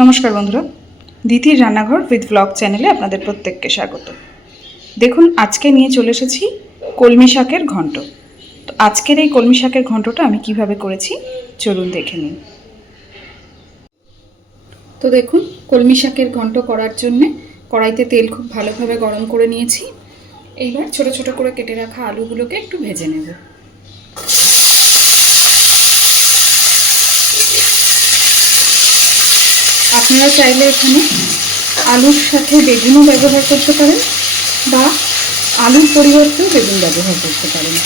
নমস্কার বন্ধুরা, দিতির রান্নাঘর উইথ ব্লগ চ্যানেলে আপনাদের প্রত্যেককে স্বাগত। দেখুন, আজকে নিয়ে চলে এসেছি কলমি শাকের ঘন্ট। তো আজকের এই কলমি শাকের ঘন্টটা আমি কিভাবে করেছি চলুন দেখে নিন। তো দেখুন, কলমি শাকের ঘন্ট করার জন্যে কড়াইতে তেল খুব ভালোভাবে গরম করে নিয়েছি। এইবার ছোট ছোট করে কেটে রাখা আলুগুলোকে একটু ভেজে নেব। আপনারা চাইলে এখানে আলুর সাথে বেগুনও ব্যবহার করতে পারেন বা আলুর পরিবর্তেও বেগুন ব্যবহার করতে পারেন।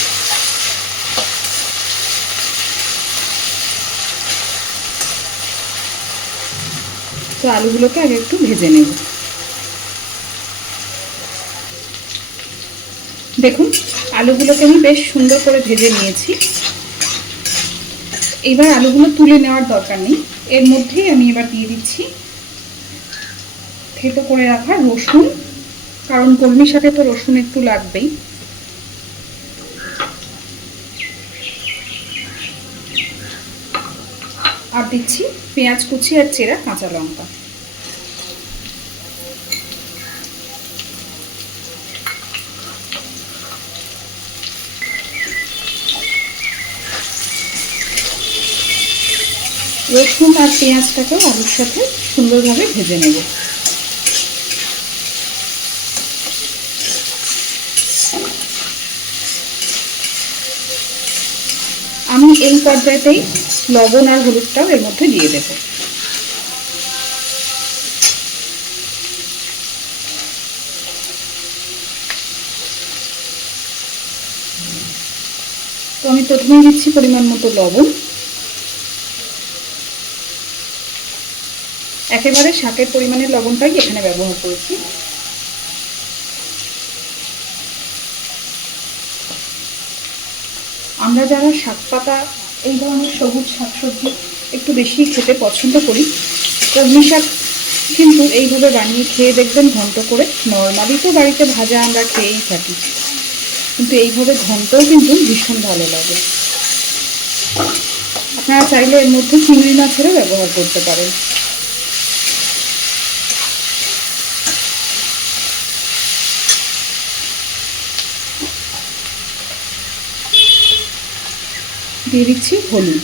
তো আলুগুলোকে আগে একটু ভেজে নেব। দেখুন, আলুগুলোকে আমি বেশ সুন্দর করে ভেজে নিয়েছি। এবার আলুগুলো তুলে নেওয়ার দরকার নেই, এর মধ্যেই আমি এবার দিয়ে দিচ্ছি থেতো করে রাখা রসুন, কারণ কলমি শাকে তো রসুন একটু লাগবেই। আর দিচ্ছি পেঁয়াজ কুচি আর চেরা কাঁচা লঙ্কা। রসুন আর পেঁয়াজটাকেও আলুর সাথে সুন্দরভাবে ভেজে নেব। আমি এই পর্যায়েতেই লবণ আর হলুদটাও এর মধ্যে দিয়ে দেব। তো আমি প্রথমেই দিচ্ছি পরিমাণ মতো লবণ। একেবারে শাকের পরিমাণের লবণটাই এখানে ব্যবহার করেছি। আমরা যারা শাক পাতা এই ধরনের সবুজ শাকসবজি একটু বেশি খেতে পছন্দ করি, কলমি শাক কিন্তু এইভাবে বানিয়ে খেয়ে দেখবেন ঘন্ট করে। নর্মালি তো বাড়িতে ভাজা আমরা খেয়েই থাকি, কিন্তু এইভাবে ঘন্টও কিন্তু ভীষণ ভালো লাগে। আপনারা চাইলে এর মধ্যে চিংড়ি মাছেরও ব্যবহার করতে পারেন। দিয়ে দিচ্ছি হলুদ।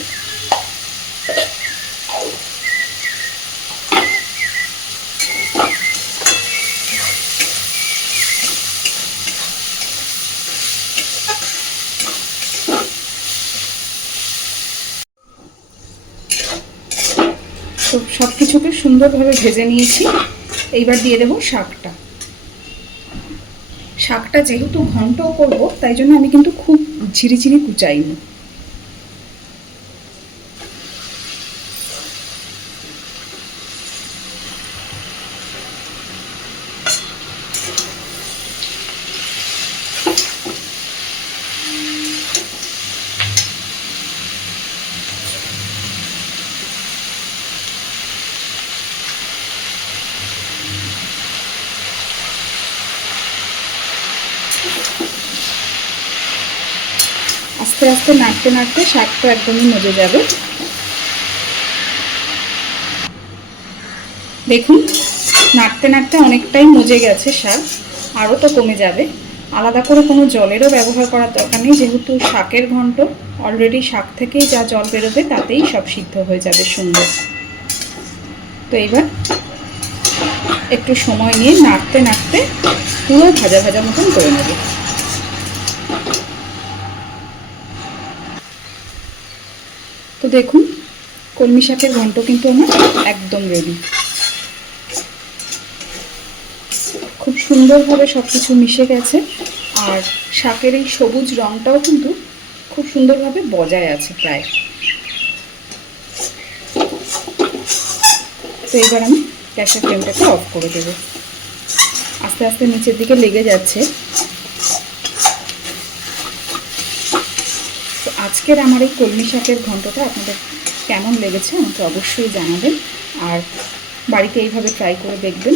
তো সব কিছুকে সুন্দরভাবে ভেজে নিয়েছি। এইবার দিয়ে দেবো শাকটা। শাকটা যেহেতু ঘন্ট করব, তাই জন্য আমি কিন্তু খুব ঝিরিঝিরি কুচাইনি। আস্তে আস্তে নাড়তে নাড়তে শাকটা একদমই মজে যাবে। দেখুন, নাড়তে নাড়তে অনেকটাই মজে গেছে শাক, আরও তো কমে যাবে। আলাদা করে কোনো জলেরও ব্যবহার করার দরকার নেই, যেহেতু শাকের ঘন্ট অলরেডি শাক থেকেই যা জল বেরোবে তাতেই সব সিদ্ধ হয়ে যাবে সুন্দর। তো এবার একটু সময় নিয়ে নাড়তে নাড়তে পুরো ভাজা ভাজা মতন করে নেব। তো দেখুন, কলমি শাকের ঘন্ট কিন্তু আমার একদম রেডি। খুব সুন্দরভাবে সব কিছু মিশে গেছে, আর শাকের এই সবুজ রঙটাও কিন্তু খুব সুন্দরভাবে বজায় আছে প্রায়। তো এবার আমি গ্যাসের ফ্লেমটাকে অফ করে দেব। আস্তে আস্তে নিচের দিকে লেগে যাচ্ছে। তো আজকের আমার এই কলমি শাকের ঘন্টটা আপনাদের কেমন লেগেছে আমাকে অবশ্যই জানাবেন, আর বাড়িতে এইভাবে ট্রাই করে দেখবেন।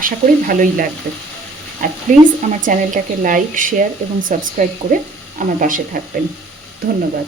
আশা করি ভালোই লাগবে। আর প্লিজ আমার চ্যানেলটাকে লাইক, শেয়ার এবং সাবস্ক্রাইব করে আমার পাশে থাকবেন। ধন্যবাদ।